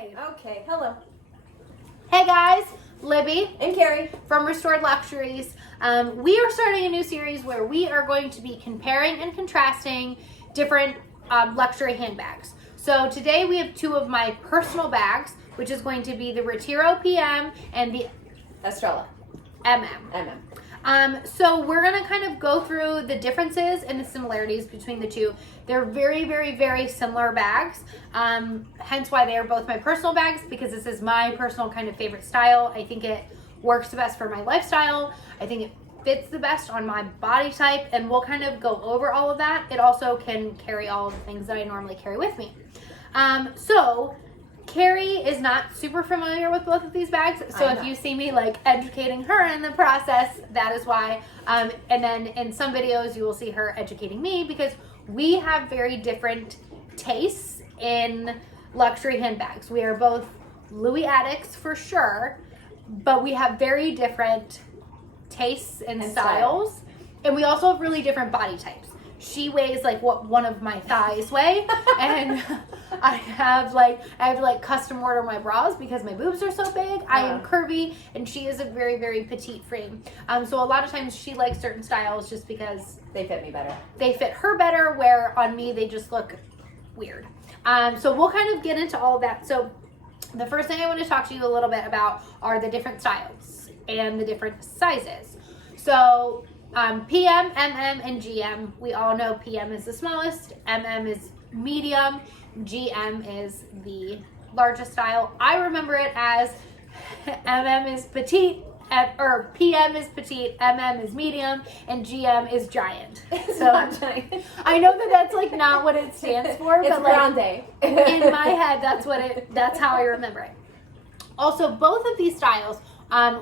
Okay, hello. Hey guys, Libby And Carrie. from Restored Luxuries. We are starting a new series where we are going to be comparing and contrasting different luxury handbags. So today we have two of my personal bags, which is going to be the Retiro PM and the Estrela. MM. So we're going to kind of go through the differences and the similarities between the two. They're very, very, very similar bags. Hence why they are both my personal bags, because this is my personal kind of favorite style. I think it works the best for my lifestyle. I think it fits the best on my body type, and we'll kind of go over all of that. It also can carry all of the things that I normally carry with me. So Carrie is not super familiar with both of these bags, so if you see me like educating her in the process, that is why. And then in some videos you will see her educating me, because we have very different tastes in luxury handbags. We are both Louis addicts for sure, but we have very different tastes and styles. And we also have really different body types. She weighs like what one of my thighs weigh, and I have to custom order my bras because my boobs are so big. I am curvy, and she is a very, very petite frame. So a lot of times she likes certain styles just because They fit me better. they fit her better, where on me they just look weird. So we'll kind of get into all of that. So the first thing I want to talk to you a little bit about are the different styles and the different sizes. So PM, MM, and GM. We all know PM is the smallest, MM is medium, GM is the largest style. I remember it as MM is petite, or PM is petite, MM is medium, and GM is giant. It's not giant. I know that that's like not what it stands for, It's but like grande. in my head, that's how I remember it. Also, both of these styles,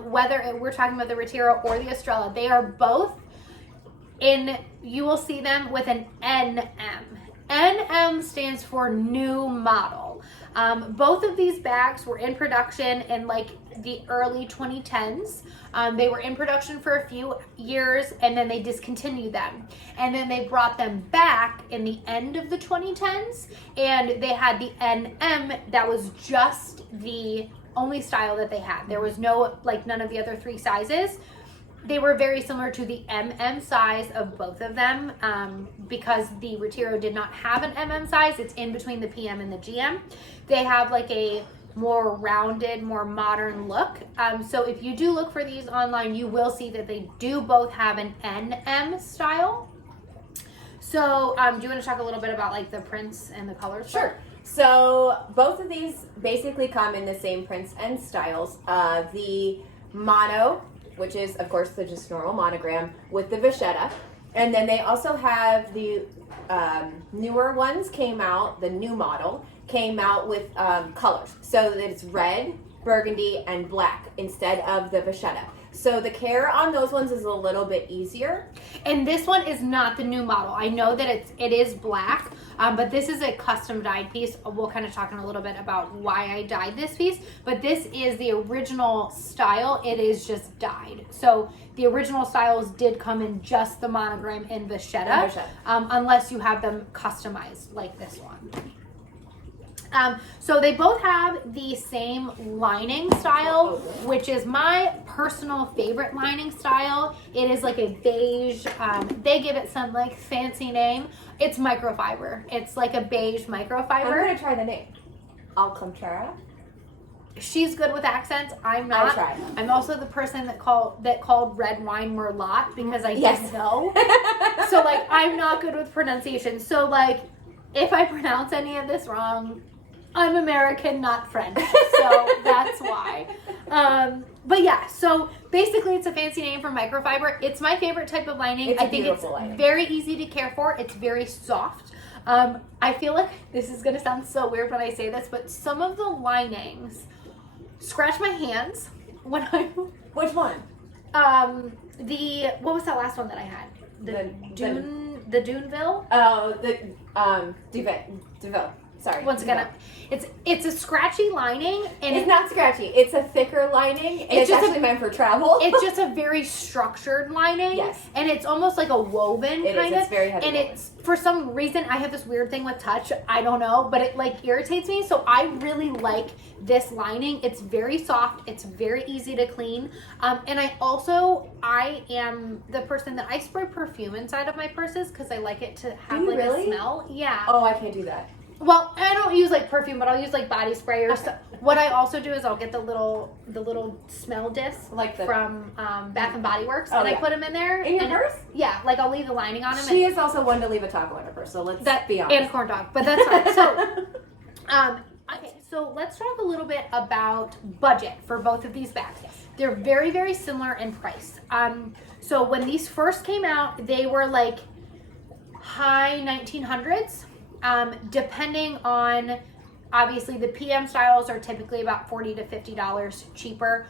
whether we're talking about the Retiro or the Estrela, they are both you will see them with an NM. NM stands for new model. Both of these bags were in production in like the early 2010s. They were in production for a few years, and then they discontinued them. And then they brought them back in the end of the 2010s, and they had the NM that was just the only style that they had. There was none of the other three sizes. They were very similar to the MM size of both of them, because the Retiro did not have an MM size. It's in between the PM and the GM. They have like a more rounded, more modern look. So if you do look for these online, you will see that they do both have an NM style. So do you want to talk a little bit about like the prints and the colors? Sure. So both of these basically come in the same prints and styles. The mono, which is, of course, the just normal monogram with the vachetta. And then they also have the newer ones came out, the new model, came out with colors. So that it's red, burgundy, and black instead of the vachetta. So the care on those ones is a little bit easier. And this one is not the new model. I know that it is black, but this is a custom dyed piece. We'll kind of talk in a little bit about why I dyed this piece, but this is the original style. It is just dyed. So the original styles did come in just the monogram in vachetta, unless you have them customized like this one. So they both have the same lining style, which is my personal favorite lining style. It is like a beige, they give it some like fancy name. It's microfiber. It's like a beige microfiber. I'm going to try the name. Alcantara. She's good with accents. I'm not. I tried. I'm also the person that called red wine merlot because I didn't know. So like I'm not good with pronunciation. So like if I pronounce any of this wrong, I'm American, not French, so that's why. But yeah, so basically it's a fancy name for microfiber. It's my favorite type of lining. I think it's very easy to care for. It's very soft. I feel like this is going to sound so weird when I say this, but some of the linings scratch my hands when I... Which one? What was that last one that I had? The Duneville? Oh, the Deville. Sorry. Once again, it's a scratchy lining, and it's not scratchy. It's a thicker lining, and it's actually meant for travel. It's just a very structured lining. Yes. And it's almost like a woven kind of. It's very heavy. And it's, for some reason, I have this weird thing with touch. I don't know, but it like irritates me. So I really like this lining. It's very soft. It's very easy to clean. And I am the person that I spray perfume inside of my purses because I like it to have like a smell. Yeah. Oh, I can't do that. Well, I don't use like perfume, but I'll use like body spray or stuff. What I also do is I'll get the little smell discs from Bath and Body Works, and I put them in there. In your purse? Yeah, like I'll leave the lining on them. She is also one to leave a taco in her purse, so let's be honest. And a corn dog, but that's fine. So, okay, so let's talk a little bit about budget for both of these bags. Yes. They're very, very similar in price. So when these first came out, they were like high 1900s. Depending on, obviously the PM styles are typically about $40 to $50 cheaper.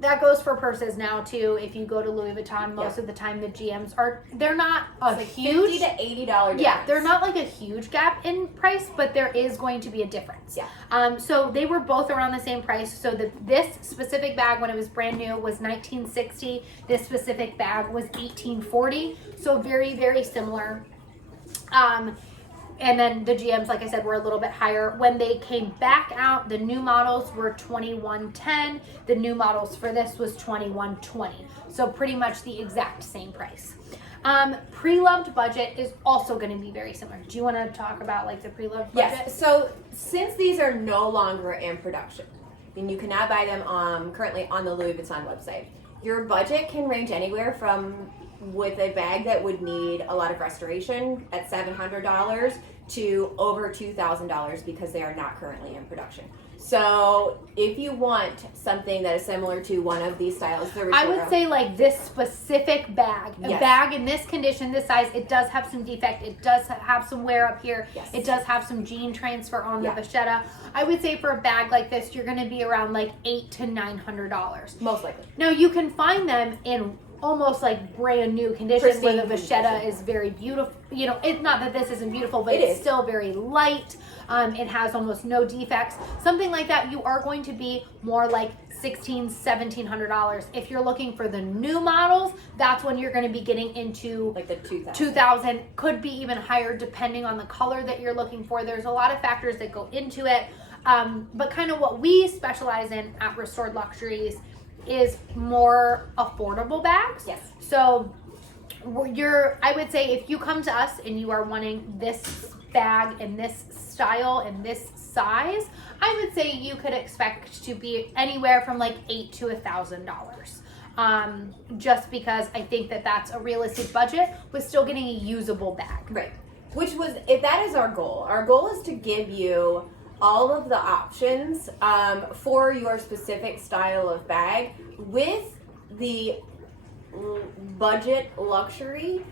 That goes for purses now too. If you go to Louis Vuitton, most of the time the GMs they're not a huge, $50 to $80 difference. Yeah, they're not like a huge gap in price, but there is going to be a difference. Yeah. So they were both around the same price. So this specific bag, when it was brand new, was $19.60. This specific bag was $18.40. So very, very similar. And then the GMs, like I said, were a little bit higher. When they came back out, the new models were $21.10. The new models for this was $21.20. So pretty much the exact same price. Pre-loved budget is also going to be very similar. Do you want to talk about like the pre-loved budget? Yes. So since these are no longer in production, then you cannot buy them currently on the Louis Vuitton website. Your budget can range anywhere from, with a bag that would need a lot of restoration, at $700 to over $2,000 because they are not currently in production. So if you want something that is similar to one of these styles, I would say like this specific bag, a bag in this condition, this size, it does have some defect. It does have some wear up here. Yes. It does have some jean transfer on the vachetta. I would say for a bag like this, you're going to be around like $800 to $900. Most likely. Now you can find them in almost like brand new condition, pristine, where the vachetta is very beautiful. You know, it's not that this isn't beautiful, but it's still very light. It has almost no defects. Something like that, you are going to be more like $1,600, $1,700. If you're looking for the new models, that's when you're going to be getting into like the 2000, could be even higher depending on the color that you're looking for. There's a lot of factors that go into it. But kind of what we specialize in at Restored Luxuries is more affordable bags. Yes. So I would say if you come to us and you are wanting this bag in this style and this size, I would say you could expect to be anywhere from like $800 to $1,000. Just because I think that that's a realistic budget with still getting a usable bag. Right. Which was, if that is our goal is to give you all of the options for your specific style of bag with the budget luxury.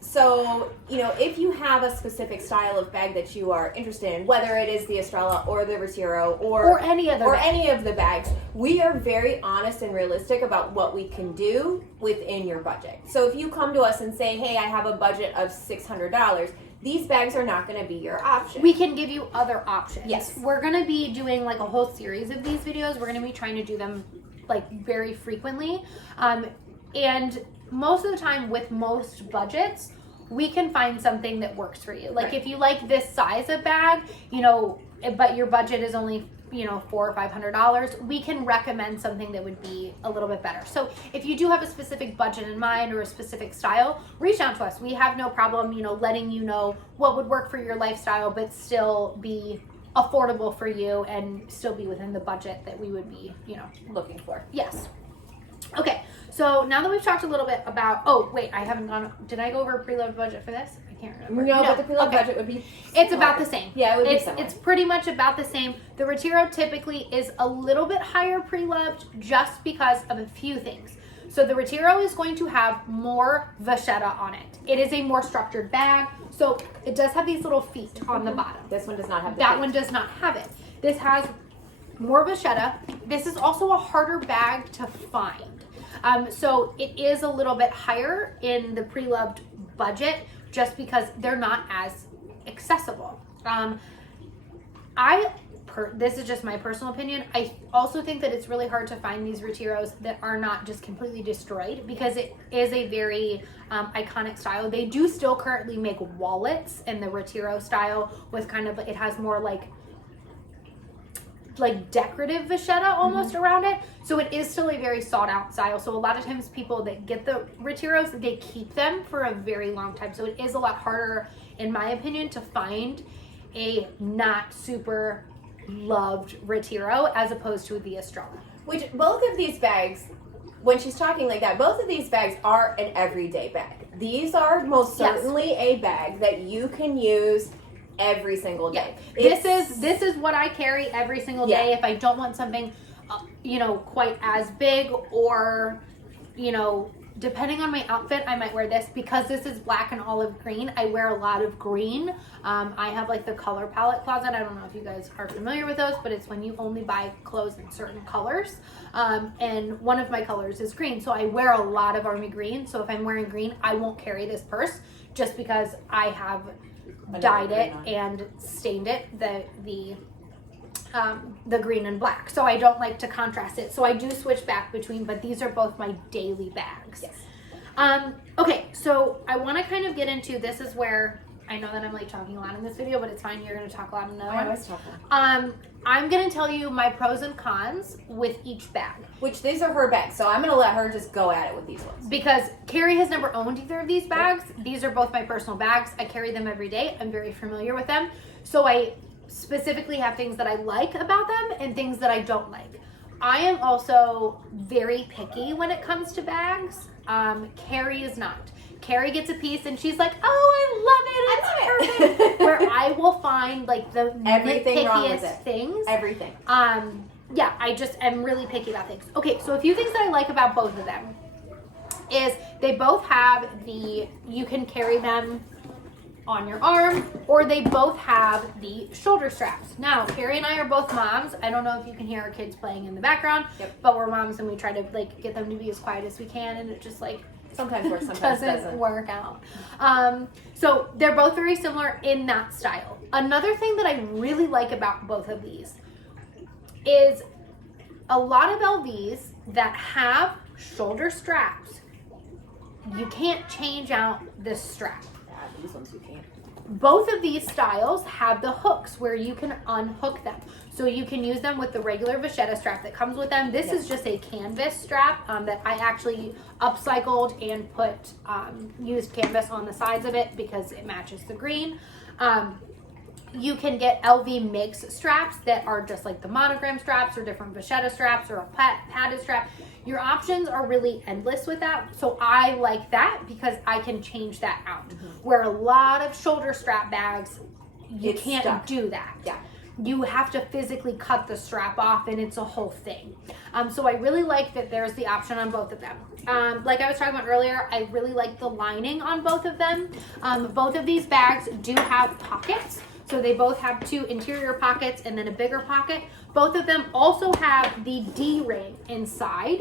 So, you know, if you have a specific style of bag that you are interested in, whether it is the Estrela or the Retiro or any other any of the bags, we are very honest and realistic about what we can do within your budget. So if you come to us and say, hey, I have a budget of $600, these bags are not going to be your option. We can give you other options. Yes. We're going to be doing like a whole series of these videos. We're going to be trying to do them like very frequently. And most of the time with most budgets, we can find something that works for you. Like if you like this size of bag, you know, but your budget is only, you know, $400 or $500, we can recommend something that would be a little bit better. So if you do have a specific budget in mind or a specific style, reach out to us. We have no problem, you know, letting you know what would work for your lifestyle, but still be affordable for you and still be within the budget that we would be, you know, looking for. Yes. Okay. So now that we've talked a little bit about, oh wait, I haven't gone, did I go over a preloved budget for this? I can't remember. No, but the preloved budget would be It's about the same. Yeah, it would be similar. It's pretty much about the same. The Retiro typically is a little bit higher preloved just because of a few things. So the Retiro is going to have more vachetta on it. It is a more structured bag. So it does have these little feet on the bottom. This one does not have that one does not have it. This has more vachetta. This is also a harder bag to find. So it is a little bit higher in the pre-loved budget just because they're not as accessible. This is just my personal opinion. I also think that it's really hard to find these Retiros that are not just completely destroyed, because it is a very iconic style. They do still currently make wallets in the Retiro style with kind of, it has more like decorative vachetta almost around it. So it is still a very sought out style. So a lot of times people that get the Retiros, they keep them for a very long time. So it is a lot harder, in my opinion, to find a not super loved Retiro as opposed to the Estrela. Which both of these bags, when she's talking like that, both of these bags are an everyday bag. These are most certainly a bag that you can use every single day. Yeah. This is what I carry every single day if I don't want something quite as big, or depending on my outfit, I might wear this. Because this is black and olive green, I wear a lot of green. I have like the color palette closet. I don't know if you guys are familiar with those, but it's when you only buy clothes in certain colors. And one of my colors is green. So I wear a lot of army green. So if I'm wearing green, I won't carry this purse just because I have dyed it and stained it the green and black. So I don't like to contrast it. So I do switch back between, but these are both my daily bags. Yes. Okay, so I want to kind of get into, this is where I know that I'm like talking a lot in this video, but it's fine. You're going to talk a lot in another one. I always talk a lot. I'm going to tell you my pros and cons with each bag. Which these are her bags, so I'm going to let her just go at it with these ones. Because Carrie has never owned either of these bags. These are both my personal bags. I carry them every day. I'm very familiar with them. So I specifically have things that I like about them and things that I don't like. I am also very picky when it comes to bags. Carrie is not. Carrie gets a piece and she's like, oh, I love it. It's perfect. Where I will find like the everything wrong with it. Things. Everything. Yeah, I just am really picky about things. Okay, so a few things that I like about both of them is they both have you can carry them on your arm, or they both have the shoulder straps. Now, Carrie and I are both moms. I don't know if you can hear our kids playing in the background, but we're moms and we try to like get them to be as quiet as we can, and it just like sometimes works, sometimes doesn't work out. So they're both very similar in that style. Another thing that I really like about both of these is a lot of LVs that have shoulder straps, you can't change out this strap. These ones you can't. Both of these styles have the hooks where you can unhook them. So you can use them with the regular vachetta strap that comes with them. This is just a canvas strap that I actually upcycled and put used canvas on the sides of it because it matches the green. You can get LV mix straps that are just like the monogram straps or different vachetta straps or a padded strap. Your options are really endless with that. So I like that because I can change that out. Where a lot of shoulder strap bags, you can't do that. Yeah. You have to physically cut the strap off and it's a whole thing. So I really like that there's the option on both of them. Like I was talking about earlier, I really like the lining on both of them. Both of these bags do have pockets. So they both have two interior pockets and then a bigger pocket. Both of them also have the D-ring inside.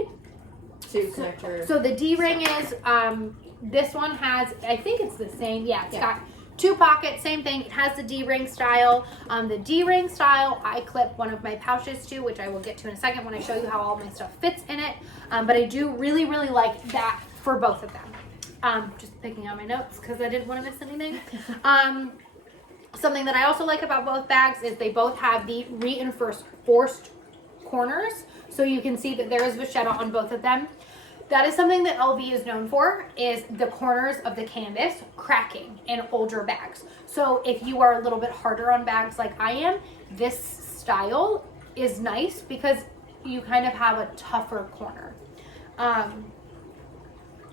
So the D-ring is, this one has, I think it's the same. Yeah, it's got two pockets, same thing. It has the D-ring style. The D-ring style, I clip one of my pouches to, which I will get to in a second when I show you how all my stuff fits in it. But I do really, really like that for both of them. Just picking out my notes because I didn't want to miss anything. Something that I also like about both bags is they both have the reinforced corners. So you can see that there is vachetta on both of them. That is something that LV is known for, is the corners of the canvas cracking in older bags. So if you are a little bit harder on bags like I am, this style is nice because you kind of have a tougher corner. All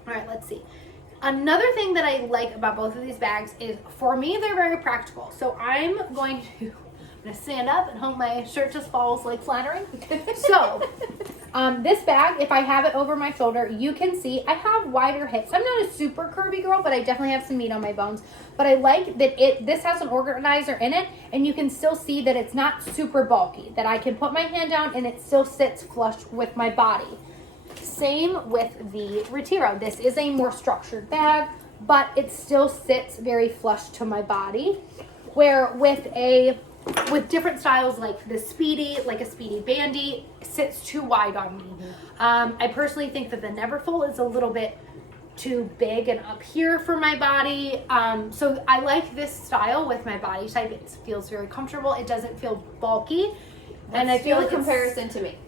right, let's see. Another thing that I like about both of these bags is, for me, they're very practical. So I'm going to stand up and hope my shirt just falls like flattering. So this bag, if I have it over my shoulder, you can see I have wider hips. I'm not a super curvy girl, but I definitely have some meat on my bones. But I like that this has an organizer in it, and you can still see that it's not super bulky, that I can put my hand down and it still sits flush with my body. Same with the Retiro. This is a more structured bag, but it still sits very flush to my body. where with different styles like the Speedy, like a Speedy Bandy, sits too wide on me. I personally think that the Neverfull is a little bit too big and up here for my body. So I like this style with my body type. It feels very comfortable. It doesn't feel bulky. And I feel like comparison to me.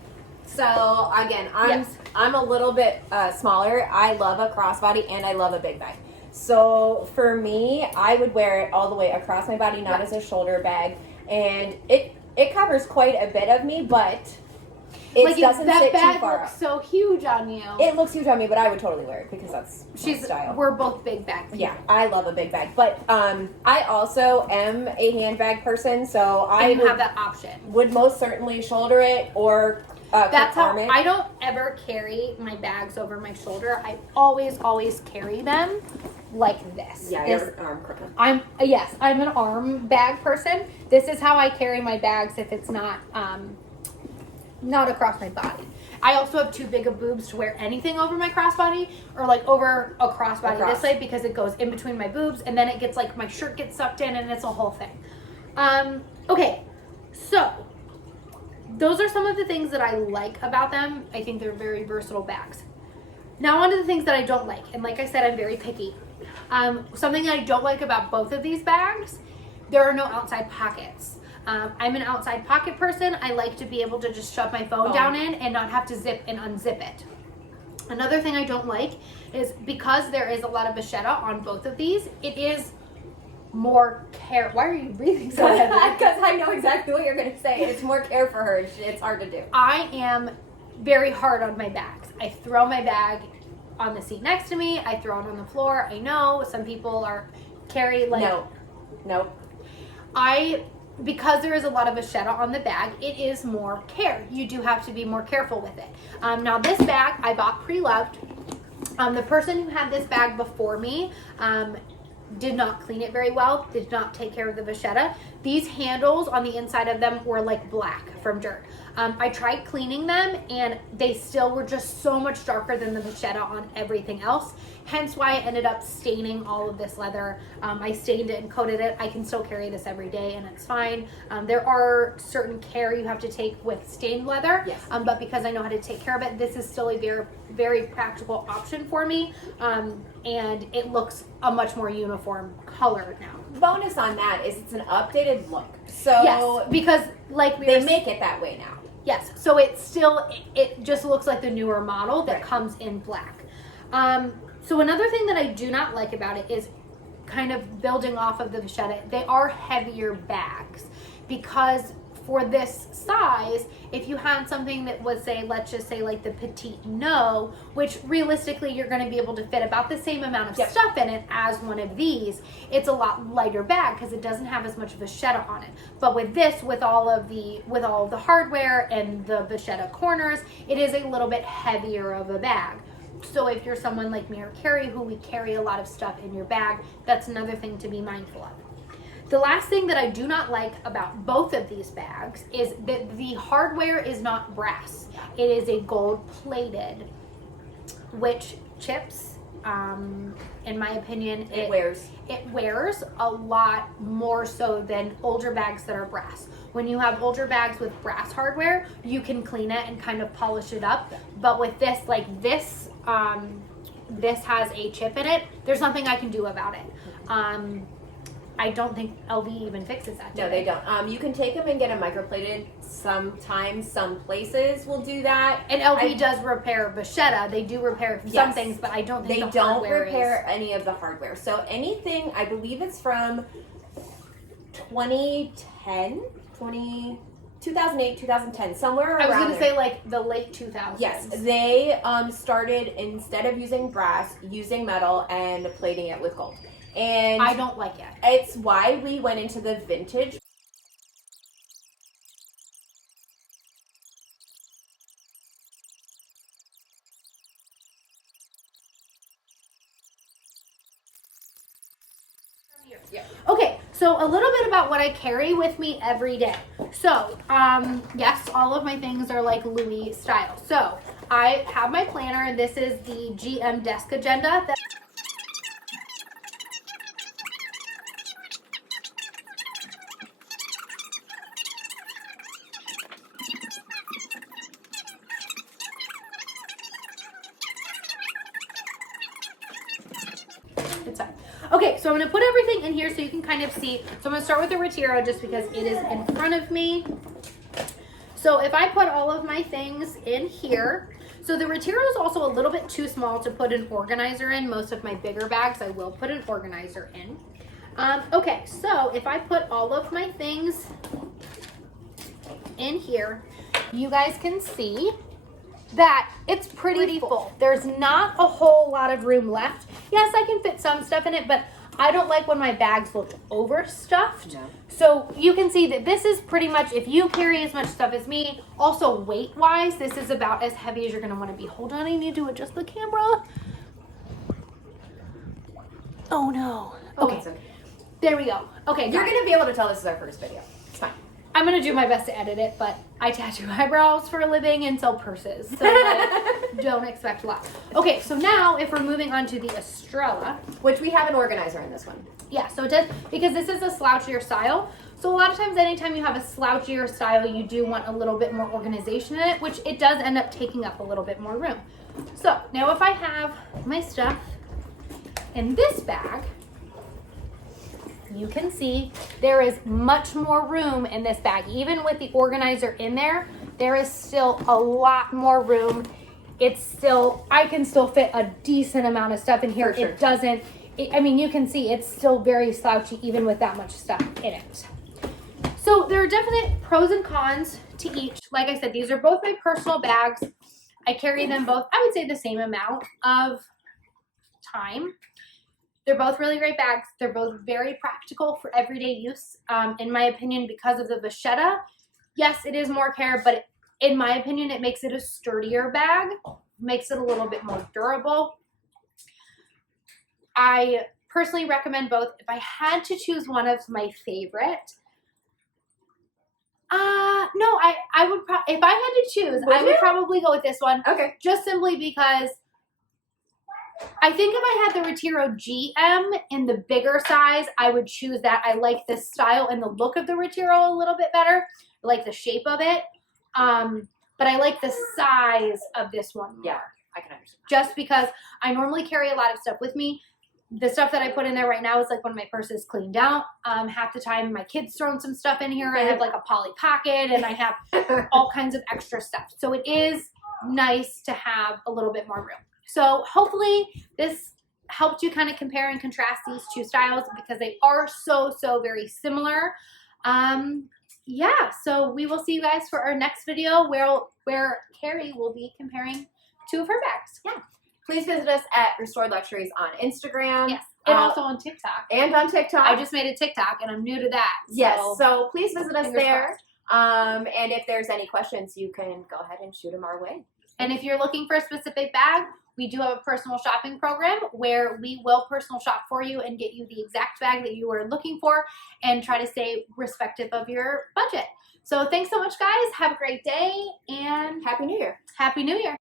So again, I'm a little bit smaller. I love a crossbody and I love a big bag. So for me, I would wear it all the way across my body, not as a shoulder bag. And it covers quite a bit of me, but it doesn't sit too far looks so huge on you. It looks huge on me, but I would totally wear it because that's my style. We're both big bag people. Yeah, I love a big bag. But I also am a handbag person, so I have that option. Would most certainly shoulder it or that's how I don't ever carry my bags over my shoulder. I always carry them like this. Yeah, you're an arm crooked. I'm an arm bag person. This is how I carry my bags if it's not across my body. I also have too big of boobs to wear anything over my crossbody or like over a crossbody this way because it goes in between my boobs and then it gets like my shirt gets sucked in and it's a whole thing. Okay, so those are some of the things that I like about them. I think they're very versatile bags. Now on to the things that I don't like. And like I said, I'm very picky. Something that I don't like about both of these bags, there are no outside pockets. I'm an outside pocket person. I like to be able to just shove my phone down in and not have to zip and unzip it. Another thing I don't like is because there is a lot of vachetta on both of these, it is more care. Why are you breathing so heavy? Because I know exactly what you're going to say. It's more care for her. It's hard to do. I am very hard on my bags. I throw my bag on the seat next to me. I throw it on the floor. I know some people carry like... No. Because there is a lot of vachetta on the bag, it is more care. You do have to be more careful with it. Now this bag I bought pre-loved. The person who had this bag before me did not clean it very well, did not take care of the vachetta. These handles on the inside of them were like black from dirt. I tried cleaning them and they still were just so much darker than the vachetta on everything else. Hence why I ended up staining all of this leather. I stained it and coated it. I can still carry this every day and it's fine. There are certain care you have to take with stained leather. Yes. But because I know how to take care of it, this is still a very, very practical option for me. And it looks a much more uniform color now. Bonus on that is it's an updated look. So yes, because like they make it that way now. Yes, so it just looks like the newer model that comes in black. So another thing that I do not like about it is kind of building off of the vachetta. They are heavier bags because for this size, if you had something that was let's just say like the Petite No, which realistically you're going to be able to fit about the same amount of stuff in it as one of these, it's a lot lighter bag because it doesn't have as much vachetta on it. But with this, with all of the hardware and the vachetta corners, it is a little bit heavier of a bag. So if you're someone like me or Carrie who we carry a lot of stuff in your bag, that's another thing to be mindful of. The last thing that I do not like about both of these bags is that the hardware is not brass. It is a gold plated, which chips, in my opinion, it wears a lot more so than older bags that are brass. When you have older bags with brass hardware, you can clean it and kind of polish it up. But with this, this has a chip in it. There's nothing I can do about it. I don't think LV even fixes that. No, they don't. You can take them and get them microplated. Sometimes some places will do that. And LV does repair vachetta. They do repair some things, but I don't think they don't repair any of the hardware. So anything, I believe it's from 2010, 2008, 2010, somewhere around I was going to there. say like the late 2000s. Yes, they started, instead of using brass, using metal and plating it with gold. And I don't like it. It's why we went into the vintage. Okay, so a little bit about what I carry with me every day. So, yes, all of my things are like Louis style. So, I have my planner. This is the GM Desk Agenda. Okay, so I'm going to put everything in here so you can kind of see. So I'm going to start with the Retiro just because it is in front of me. So if I put all of my things in here, so the Retiro is also a little bit too small to put an organizer in. Most of my bigger bags, I will put an organizer in. Okay, so if I put all of my things in here, you guys can see that it's pretty full. There's not a whole lot of room left. Yes, I can fit some stuff in it, but I don't like when my bags look overstuffed. No. So you can see that this is pretty much, if you carry as much stuff as me, also weight-wise, this is about as heavy as you're gonna wanna be. Hold on, I need to adjust the camera. Oh no. Okay, there we go. Okay, you're gonna be able to tell this is our first video. It's fine. I'm gonna do my best to edit it, but I tattoo eyebrows for a living and sell purses, so like, don't expect a lot. Okay, so now if we're moving on to the Estrela, which we have an organizer in this one. Yeah, so it does, because this is a slouchier style. So a lot of times, anytime you have a slouchier style, you do want a little bit more organization in it, which it does end up taking up a little bit more room. So now if I have my stuff in this bag, you can see there is much more room in this bag. Even with the organizer in there, there is still a lot more room. It's still, I can still fit a decent amount of stuff in here. Sure. It doesn't, I mean, you can see it's still very slouchy even with that much stuff in it. So there are definite pros and cons to each. Like I said, these are both my personal bags. I carry them both, I would say, the same amount of time. They're both really great bags. They're both very practical for everyday use. In my opinion, because of the vachetta, yes, it is more care, but in my opinion, it makes it a sturdier bag, makes it a little bit more durable. I personally recommend both. If I had to choose one of my favorite, no, I would if I had to choose, I would probably go with this one. Okay. Just simply because I think if I had the Retiro GM in the bigger size, I would choose that. I like the style and the look of the Retiro a little bit better. I like the shape of it. But I like the size of this one more. Yeah, I can understand. Just because I normally carry a lot of stuff with me. The stuff that I put in there right now is like when my purse is cleaned out. Half the time my kids thrown some stuff in here. I have like a poly pocket and I have all kinds of extra stuff. So it is nice to have a little bit more room. So hopefully this helped you kind of compare and contrast these two styles because they are so very similar. Yeah, so we will see you guys for our next video where Carrie will be comparing two of her bags. Yeah. Please visit us at Restored Luxuries on Instagram. Yes. And also on TikTok. And on TikTok. I just made a TikTok and I'm new to that. Yes. So please visit us there. And if there's any questions, you can go ahead and shoot them our way. And if you're looking for a specific bag, we do have a personal shopping program where we will personal shop for you and get you the exact bag that you are looking for and try to stay respective of your budget. So thanks so much, guys. Have a great day and Happy New Year. Happy New Year.